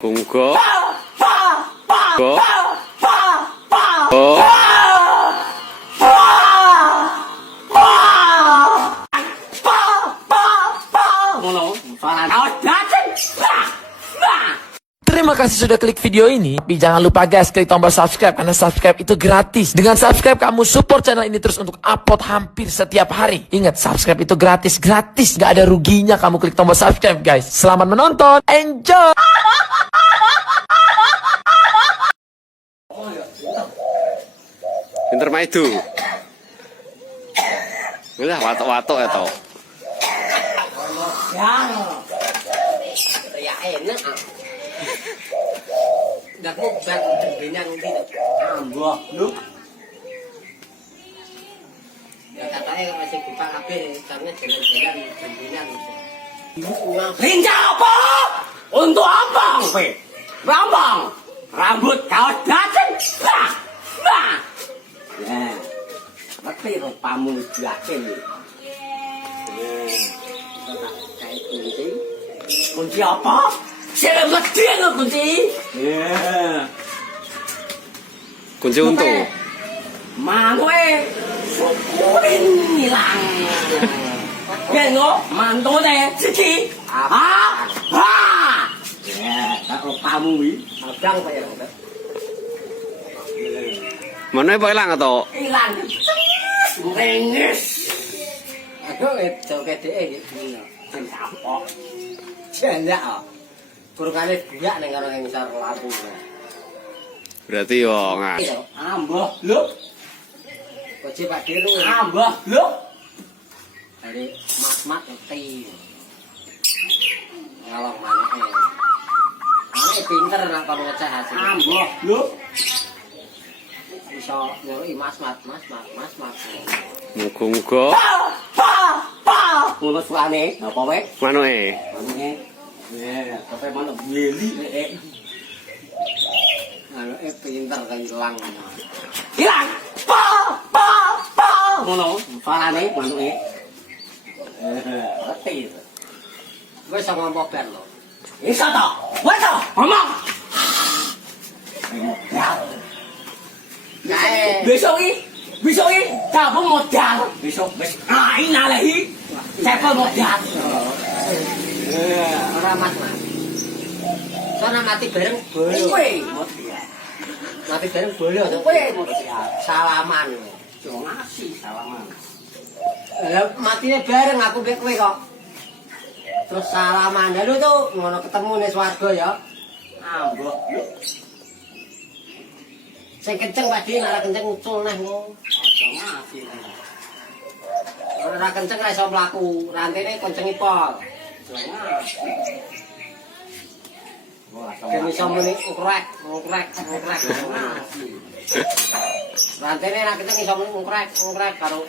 공과 과 kasih sudah klik video ini. Tapi jangan lupa guys, klik tombol subscribe karena subscribe itu gratis. Dengan subscribe kamu support channel ini terus untuk upload hampir setiap hari. Ingat, subscribe itu gratis, gratis. Gak ada ruginya kamu klik tombol subscribe guys. Selamat menonton, enjoy! Pinter maidu Udah watok-watok ya tau yang ya enak Dako, bago ang binang dito. Ambo. No? Natatay ko kasi kupakapin. Kami, silang-silang, binang. Rinda apa? Untuk abang, pe. Rambut kau datang. Nah, nah. Ya, tapi rupamu jakin. Hmm, ya, kunci apa? 제가 막 뛰어갔거든. 예. 군제 운동. Mà nói Phúc cố đến làng Nghe ngó Mà tôi này Chứ chi Hả Hả mà nói với làng à tổ làng cái cái thế cái thằng tao chuyện ra Kurangane biak ning karo ning sar labu. Berarti yo nggak Ambo, lho. Kocek Pak Diru. Ambo, lho. Dari mas-mat ngerti. Ngalong maneh. Maneh pinter nang kon ngeceh hasil. Ambo, lho. Iso nyuri mas-mat, mas-mat, mas-mat. Muga-muga Ngono suane, apa wae? Nè, cà phê bán là mê lý này em? Này nó em tiền ra gây lăng Cái lăng Pa, pa, pa Không lỗ, pha ra đấy mà nó ế Rất tì rồi. Với sao mà bọc bẹt lộ sao tỏ, với sao, hả mong Này. Vì sao ý, vì sao ý, ta có một chàng Vì sao, vì sao, à anh là là ý? Sẽ có Soalnya mati bareng bolo. Mati bareng bolo. Salaman. Yo ngasih salaman. Lah matine bareng aku mbek kowe kok. Terus salaman. Lalu tuh ngono ketemu ning swarga ya. Ambo. Sing kenceng Pak Di, nek ora kenceng ucul neh kok. Aja ngasih. Ora kenceng ra iso mlaku. Rantene kencengi pol. Kami sama ini ukrek, ukrek, ukrek. Rantene nak kita iso muni ukrek, ukrek karo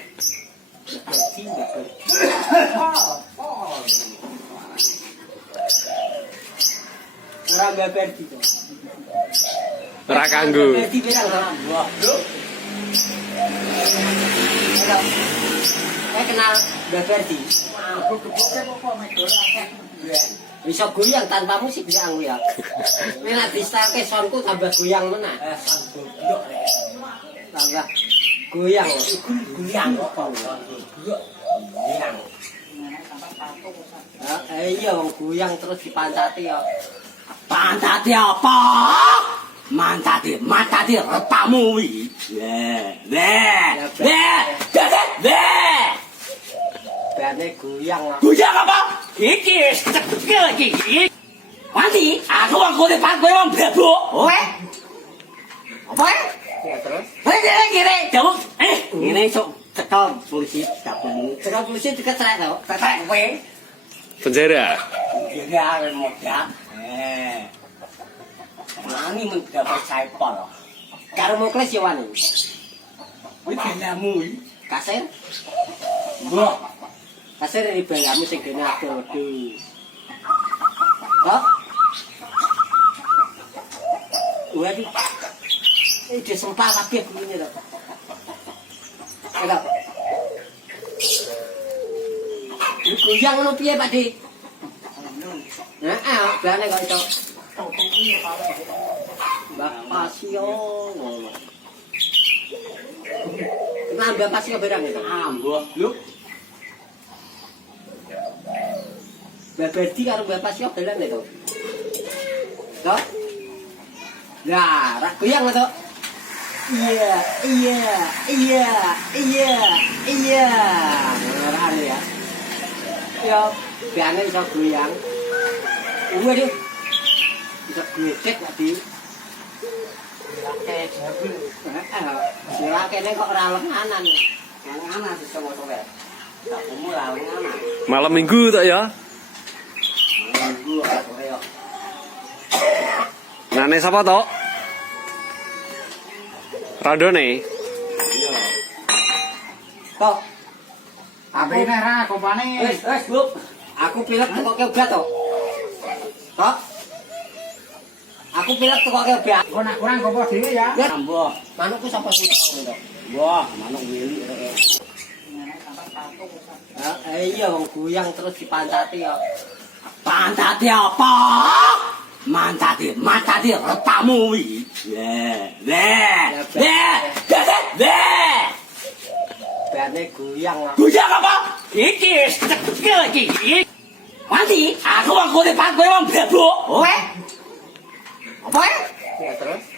Ora beber gitu. Ora kanggo Berarti pirang ora? Saya kenal Beberti. Aku kebuknya kok Bisa goyang tanpa musik bisa aku ya. Ini nak distarke soundku tambah goyang mana? Eh, sound. Tambah goyang. Goyang apa? Goyang. Eh, iya, wong goyang terus dipancati ya. Pancati apa? Mantati, mantati retamu wi. Le, le, le, le, le. Bane goyang lah. Goyang apa? Iki, iki, iki. Wanti, aku wong kode pak kowe wong blebo. Owe. Apa? Ya terus. Hei, kire, kire. Jawab. Eh, ngene sok cekal polisi dapur. Cekal polisi dekat saya tau. Saya kowe. Penjara Ya, modal. Eh. Wani mendapat saipol. Karo muklis ya wani. Kuwi iki. Kasir. Mbok. Kasir iki belamu sing gene ado-ado. Hah? Waduh. Ini dia sempal kabeh bunyinya lho. Ayo. Ini goyang ngono piye, Pak Di? Nah, ah, kok iso. Bapak sio ngono. Nah, bapak sio berang itu. Ambo, Mbak Badi karo Mbak Pasio dalan itu, to. To? Rak goyang lho. Iya, iya, iya, iya, iya. Ngeran ya. Ya, biane iso goyang. Uwe deh. Iso gledek tadi. Kok Malam minggu tak ya? Kok. Nane siapa tok? Radone. Iya. Kok Abene ra kompane. wis wis Bu. Aku pilek tekoke obat to. Kok Aku pilek tekoke obat. Kok nak kurang gopo dhewe ya. Ya, mbah. Manukku sapa sing tau to? Manuk wili rek. Ah, eh, iya wong guyang terus 满大的包，满大的，满大的，大木一天，来来来来来，把那狗养了，狗养了吧，一定是个的，完的，俺可往后头把狗往撇住，喂，喂，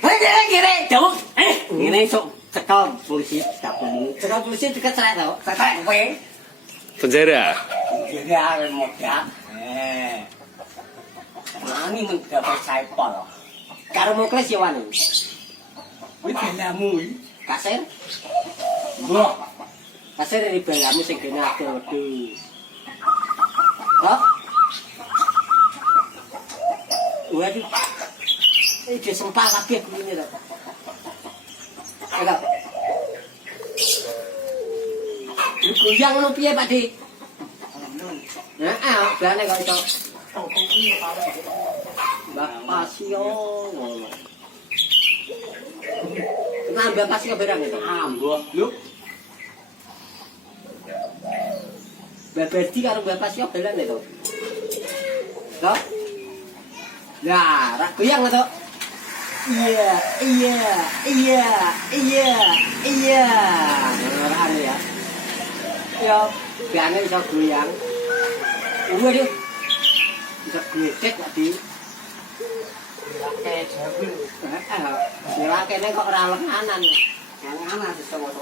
来来来，走，哎，你来说，这个主席，这个这个主席，这个在哪？在在喂，不在的，你看，我看。Eh. Wani mendapat saipol. Karo muklis ya wani. Wih belamu iki. Kasir. Mbok. Kasir ini belamu sing gene. Hah? Waduh. Ini dia sempal kabeh kuline to. Ayo. Lu kuyang ngono piye, Pak Dik? Heeh, jane kok iso. Bapak Pasio ngono. Nambah pasio barang itu. Ambo. Lho. Mbak karo Mbak Pasio ya itu. Toh? ya rak goyang itu. Iya, iya, iya, iya, iya. Beneran ya. Ya, biasanya bisa goyang. Uwe deh. Bisa gledek tadi. Ini kok sesuatu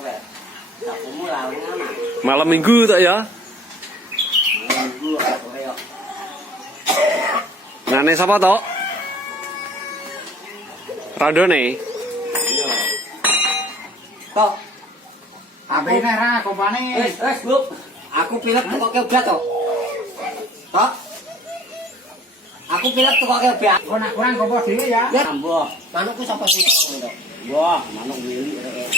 Malam Minggu tak ya? Minggu. Nane siapa tok? Randone. Iya. Tok. Merah kompane. Wis, wis, Aku pilek kok ke udah tok. Tok. Aku tekoke obat. Kok nak kurang gopo dhewe ya. Ya, mbah. Manukku sapa sing tau to? Wah, manuk wili rek.